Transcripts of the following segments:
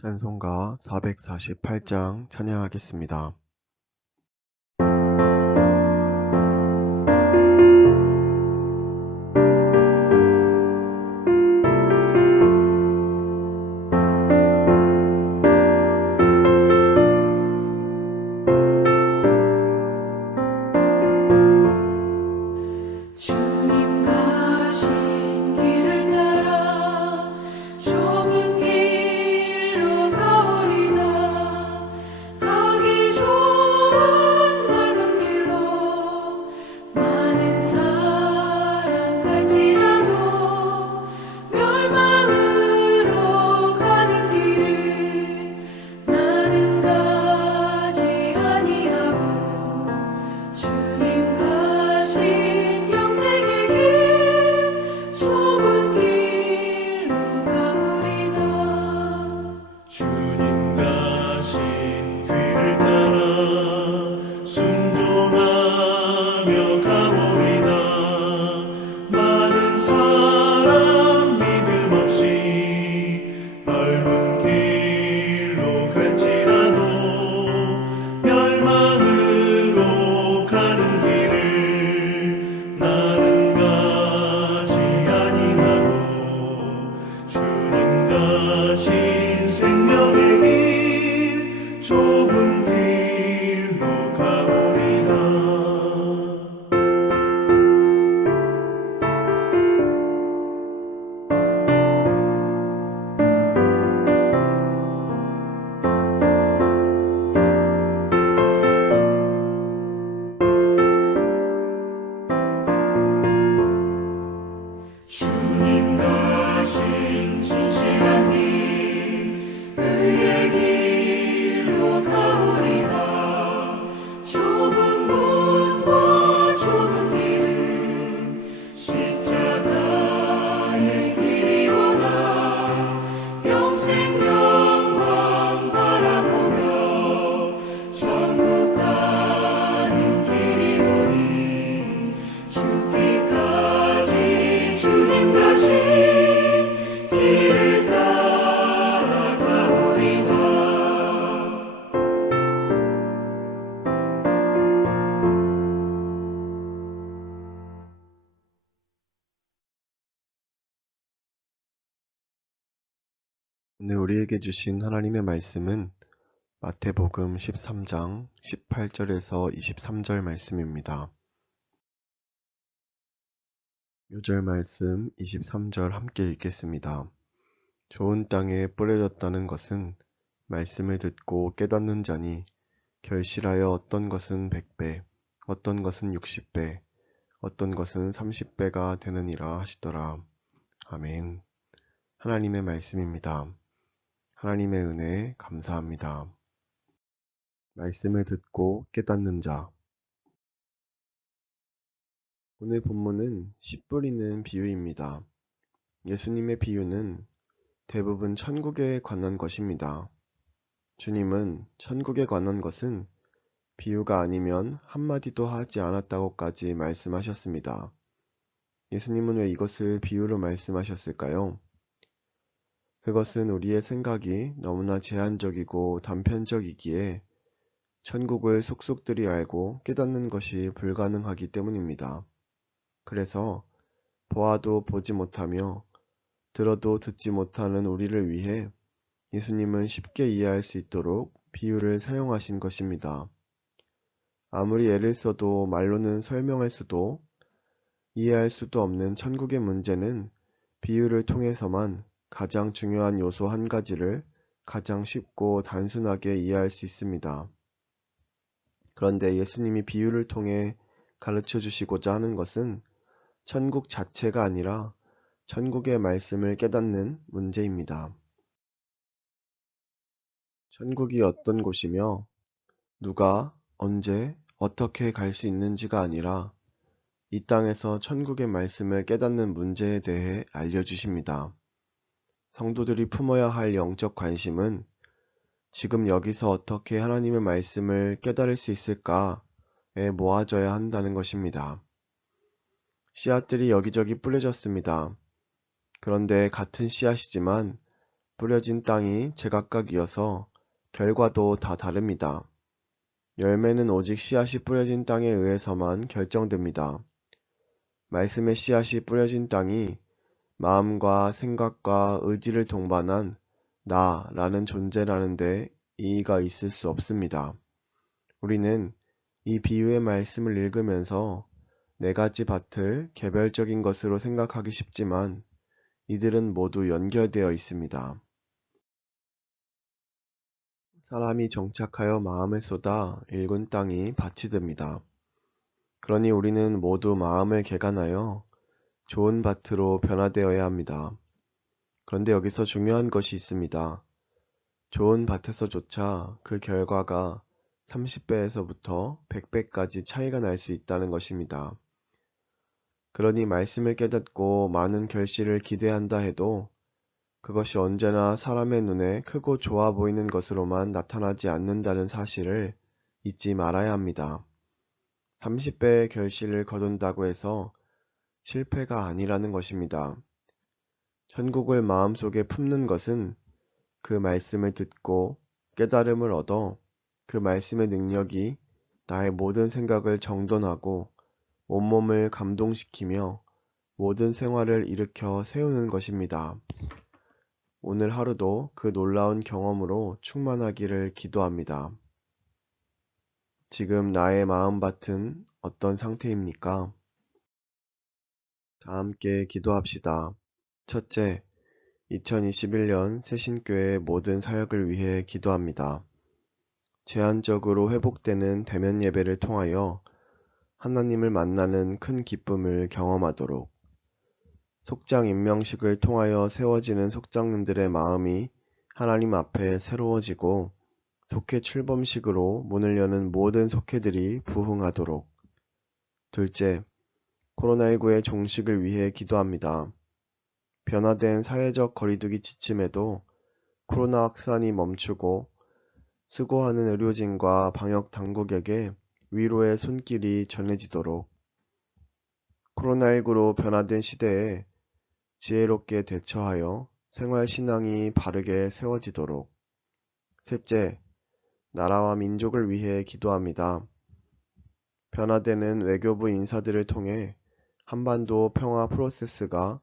찬송가 448장 찬양하겠습니다. 오늘 우리에게 주신 하나님의 말씀은 마태복음 13장 18절에서 23절 말씀입니다. 요절 말씀 23절 함께 읽겠습니다. 좋은 땅에 뿌려졌다는 것은 말씀을 듣고 깨닫는 자니 결실하여 어떤 것은 100배, 어떤 것은 60배, 어떤 것은 30배가 되느니라 하시더라. 아멘. 하나님의 말씀입니다. 하나님의 은혜 감사합니다. 말씀을 듣고 깨닫는 자. 오늘 본문은 씨 뿌리는 비유입니다. 예수님의 비유는 대부분 천국에 관한 것입니다. 주님은 천국에 관한 것은 비유가 아니면 한마디도 하지 않았다고까지 말씀하셨습니다. 예수님은 왜 이것을 비유로 말씀하셨을까요? 그것은 우리의 생각이 너무나 제한적이고 단편적이기에 천국을 속속들이 알고 깨닫는 것이 불가능하기 때문입니다. 그래서 보아도 보지 못하며 들어도 듣지 못하는 우리를 위해 예수님은 쉽게 이해할 수 있도록 비유를 사용하신 것입니다. 아무리 애를 써도 말로는 설명할 수도 이해할 수도 없는 천국의 문제는 비유를 통해서만 가장 중요한 요소 한 가지를 가장 쉽고 단순하게 이해할 수 있습니다. 그런데 예수님이 비유를 통해 가르쳐 주시고자 하는 것은 천국 자체가 아니라 천국의 말씀을 깨닫는 문제입니다. 천국이 어떤 곳이며 누가 언제 어떻게 갈 수 있는지가 아니라 이 땅에서 천국의 말씀을 깨닫는 문제에 대해 알려주십니다. 성도들이 품어야 할 영적 관심은 지금 여기서 어떻게 하나님의 말씀을 깨달을 수 있을까에 모아져야 한다는 것입니다. 씨앗들이 여기저기 뿌려졌습니다. 그런데 같은 씨앗이지만 뿌려진 땅이 제각각이어서 결과도 다 다릅니다. 열매는 오직 씨앗이 뿌려진 땅에 의해서만 결정됩니다. 말씀의 씨앗이 뿌려진 땅이 마음과 생각과 의지를 동반한 나라는 존재라는데 이의가 있을 수 없습니다. 우리는 이 비유의 말씀을 읽으면서 네 가지 밭을 개별적인 것으로 생각하기 쉽지만 이들은 모두 연결되어 있습니다. 사람이 정착하여 마음을 쏟아 일군 땅이 밭이 됩니다. 그러니 우리는 모두 마음을 개간하여 좋은 밭으로 변화되어야 합니다. 그런데 여기서 중요한 것이 있습니다. 좋은 밭에서조차 그 결과가 30배에서부터 100배까지 차이가 날 수 있다는 것입니다. 그러니 말씀을 깨닫고 많은 결실을 기대한다 해도 그것이 언제나 사람의 눈에 크고 좋아 보이는 것으로만 나타나지 않는다는 사실을 잊지 말아야 합니다. 30배의 결실을 거둔다고 해서 실패가 아니라는 것입니다. 천국을 마음속에 품는 것은 그 말씀을 듣고 깨달음을 얻어 그 말씀의 능력이 나의 모든 생각을 정돈하고 온몸을 감동시키며 모든 생활을 일으켜 세우는 것입니다. 오늘 하루도 그 놀라운 경험으로 충만하기를 기도합니다. 지금 나의 마음밭은 어떤 상태입니까? 다 함께 기도합시다. 첫째, 2021년 새신교회 모든 사역을 위해 기도합니다. 제한적으로 회복되는 대면 예배를 통하여 하나님을 만나는 큰 기쁨을 경험하도록, 속장 임명식을 통하여 세워지는 속장님들의 마음이 하나님 앞에 새로워지고 속회 출범식으로 문을 여는 모든 속회들이 부흥하도록. 둘째, 코로나19의 종식을 위해 기도합니다. 변화된 사회적 거리두기 지침에도 코로나 확산이 멈추고 수고하는 의료진과 방역 당국에게 위로의 손길이 전해지도록. 코로나19로 변화된 시대에 지혜롭게 대처하여 생활 신앙이 바르게 세워지도록. 셋째, 나라와 민족을 위해 기도합니다. 변화되는 외교부 인사들을 통해 한반도 평화 프로세스가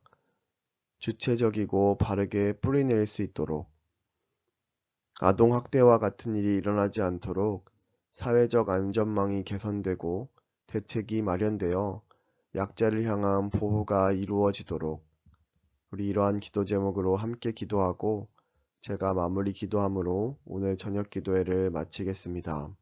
주체적이고 바르게 뿌리낼 수 있도록, 아동학대와 같은 일이 일어나지 않도록 사회적 안전망이 개선되고 대책이 마련되어 약자를 향한 보호가 이루어지도록. 우리 이러한 기도 제목으로 함께 기도하고 제가 마무리 기도함으로 오늘 저녁 기도회를 마치겠습니다.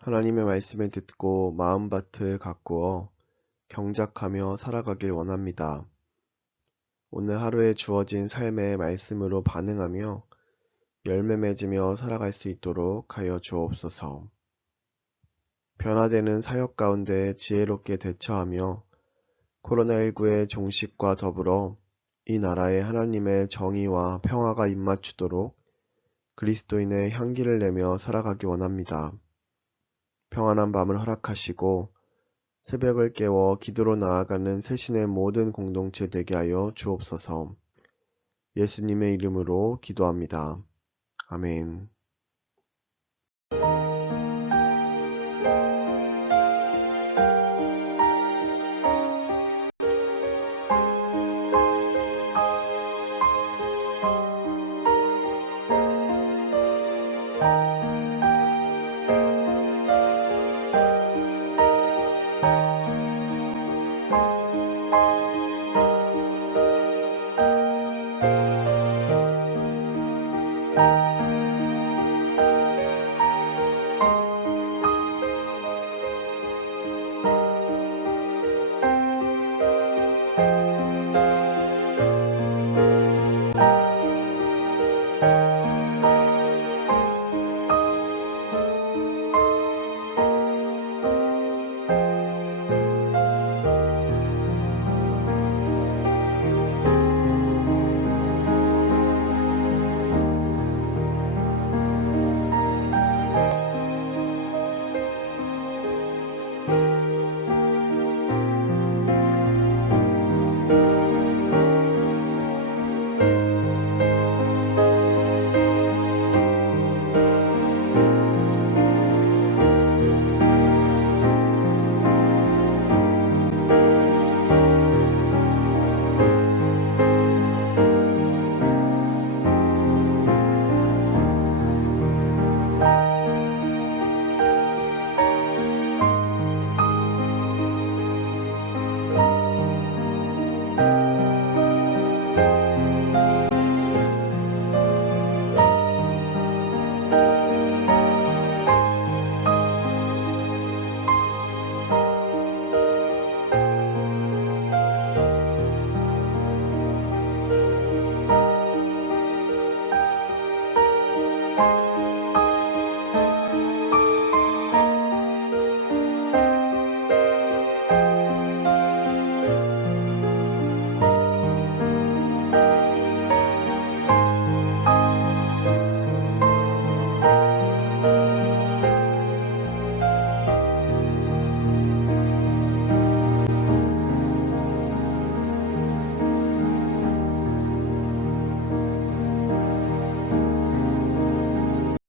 하나님의 말씀을 듣고 마음밭을 가꾸어 경작하며 살아가길 원합니다. 오늘 하루에 주어진 삶의 말씀으로 반응하며 열매 맺으며 살아갈 수 있도록 하여 주옵소서. 변화되는 사역 가운데 지혜롭게 대처하며 코로나19의 종식과 더불어 이 나라에 하나님의 정의와 평화가 입맞추도록 그리스도인의 향기를 내며 살아가기 원합니다. 평안한 밤을 허락하시고 새벽을 깨워 기도로 나아가는 새신의 모든 공동체 되게 하여 주옵소서. 예수님의 이름으로 기도합니다. 아멘.